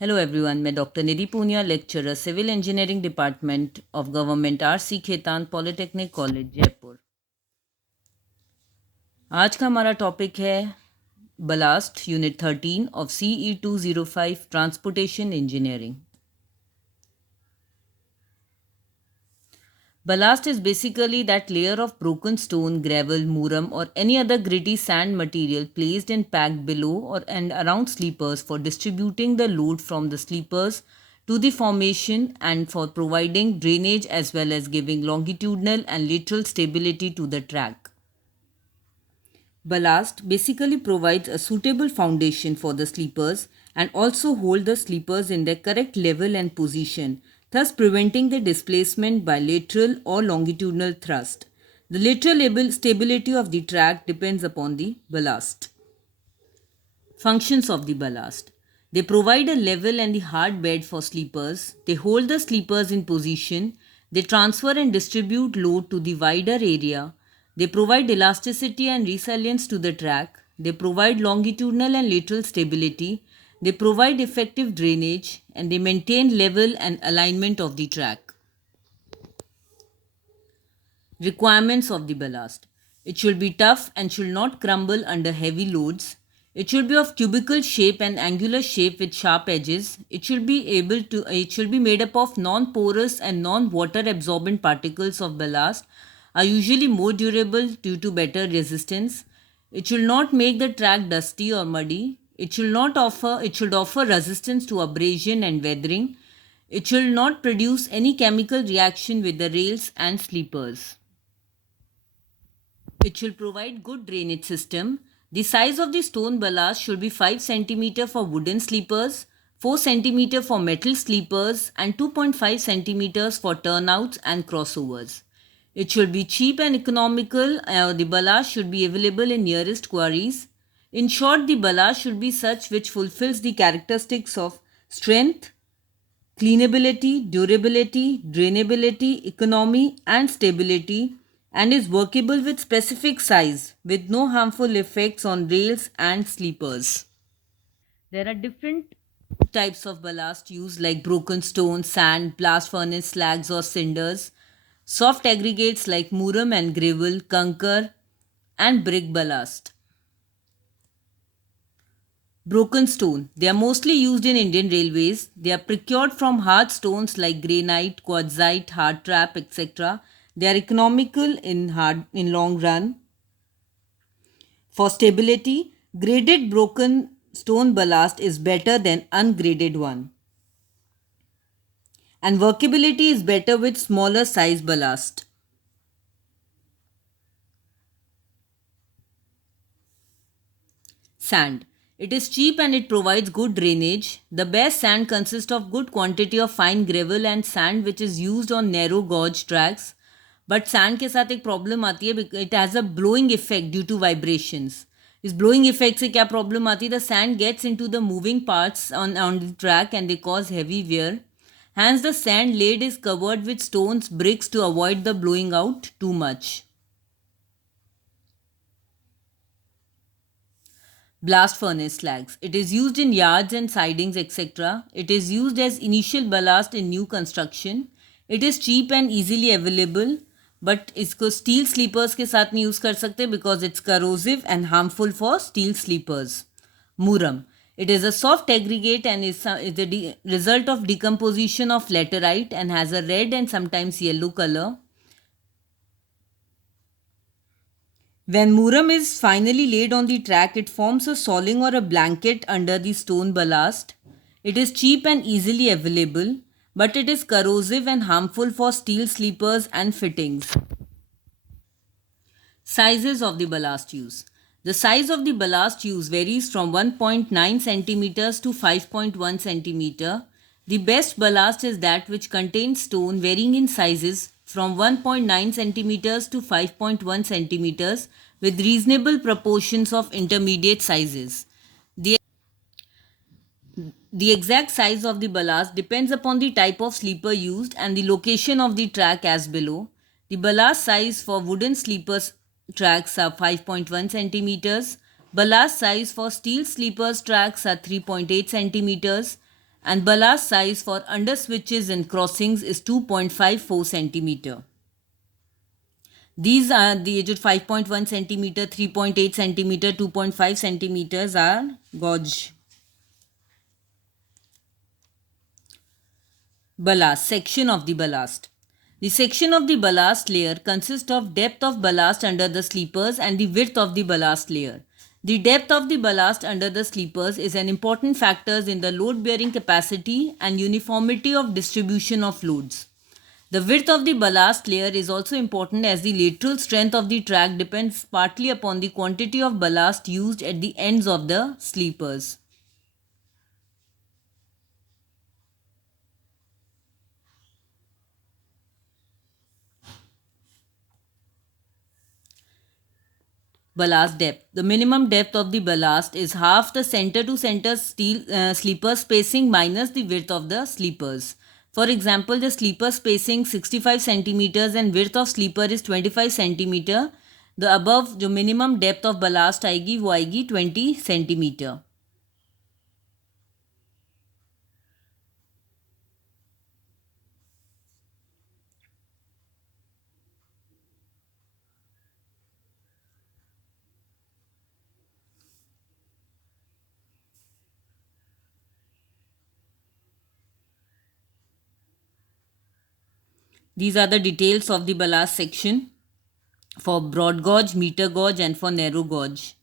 Hello everyone, मैं doctor Nidhi Punia, lecturer civil engineering department of government RC Khetan polytechnic college Jaipur. आज का हमारा टॉपिक है ballast unit 13 of CE 205 transportation engineering. Ballast is basically that layer of broken stone, gravel, muram, or any other gritty sand material placed and packed below or and around sleepers for distributing the load from the sleepers to the formation and for providing drainage as well as giving longitudinal and lateral stability to the track. Ballast basically provides a suitable foundation for the sleepers and also hold the sleepers in their correct level and position, thus preventing the displacement by lateral or longitudinal thrust. The lateral stability of the track depends upon the ballast. Functions of the ballast. They provide a level and the hard bed for sleepers. They hold the sleepers in position. They transfer and distribute load to the wider area. They provide elasticity and resilience to the track. They provide longitudinal and lateral stability. They provide effective drainage and they maintain level and alignment of the track. Requirements of the ballast. It should be tough and should not crumble under heavy loads. It should be of cubical shape and angular shape with sharp edges. It should be made up of non-porous and non-water absorbent particles of ballast are usually more durable due to better resistance. It should not make the track dusty or muddy. It should offer resistance to abrasion and weathering. It should not produce any chemical reaction with the rails and sleepers. It should provide good drainage system. The size of the stone ballast should be 5 cm for wooden sleepers, 4 cm for metal sleepers and 2.5 cm for turnouts and crossovers. It should be cheap and economical. The ballast should be available in nearest quarries. In short, the ballast should be such which fulfills the characteristics of strength, cleanability, durability, drainability, economy and stability and is workable with specific size with no harmful effects on rails and sleepers. There are different types of ballast used like broken stone, sand, blast furnace slags or cinders, soft aggregates like muram and gravel, concrete and brick ballast. Broken stone. They are mostly used in Indian railways. They are procured from hard stones like granite, quartzite, hard trap, etc. They are economical in long run. For stability, graded broken stone ballast is better than ungraded one. And workability is better with smaller size ballast. Sand. It is cheap and it provides good drainage. The best sand consists of good quantity of fine gravel and sand which is used on narrow gauge tracks. But sand के साथ एक problem आती है, it has a blowing effect due to vibrations. इस blowing effect से क्या problem आती है? The sand gets into the moving parts on the track and they cause heavy wear. Hence the sand laid is covered with stones, bricks to avoid the blowing out too much. Blast furnace slags. It is used in yards and sidings etc. It is used as initial ballast in new construction. It is cheap and easily available, but इसको steel sleepers के साथ नहीं use कर सकते because it's corrosive and harmful for steel sleepers. Muram. It is a soft aggregate and is the result of decomposition of laterite and has a red and sometimes yellow color. When muram is finally laid on the track, it forms a soling or a blanket under the stone ballast. It is cheap and easily available, but it is corrosive and harmful for steel sleepers and fittings. Sizes of the ballast use. The size of the ballast use varies from 1.9 centimeters to 5.1 centimeter. The best ballast is that which contains stone varying in sizes from 1.9 centimeters to 5.1 centimeters with reasonable proportions of intermediate sizes. The exact size of the ballast depends upon the type of sleeper used and the location of the track as below. The ballast size for wooden sleepers tracks are 5.1 centimeters. Ballast size for steel sleepers tracks are 3.8 centimeters. and ballast size for under switches and crossings is 2.54 centimeter. These are the aged 5.1 centimeter, 3.8 centimeter, 2.5 centimeters are gauge. Ballast, section of the ballast. The section of the ballast layer consists of depth of ballast under the sleepers and the width of the ballast layer. The depth of the ballast under the sleepers is an important factor in the load bearing capacity and uniformity of distribution of loads. The width of the ballast layer is also important as the lateral strength of the track depends partly upon the quantity of ballast used at the ends of the sleepers. Ballast depth. The minimum depth of the ballast is half the center to center sleeper spacing minus the width of the sleepers. For example, the sleeper spacing 65 centimeters and width of sleeper is 25 centimeter. The above जो minimum depth of ballast आएगी वो आएगी 20 centimeter. These are the details of the ballast section for broad gauge, meter gauge and for narrow gauge.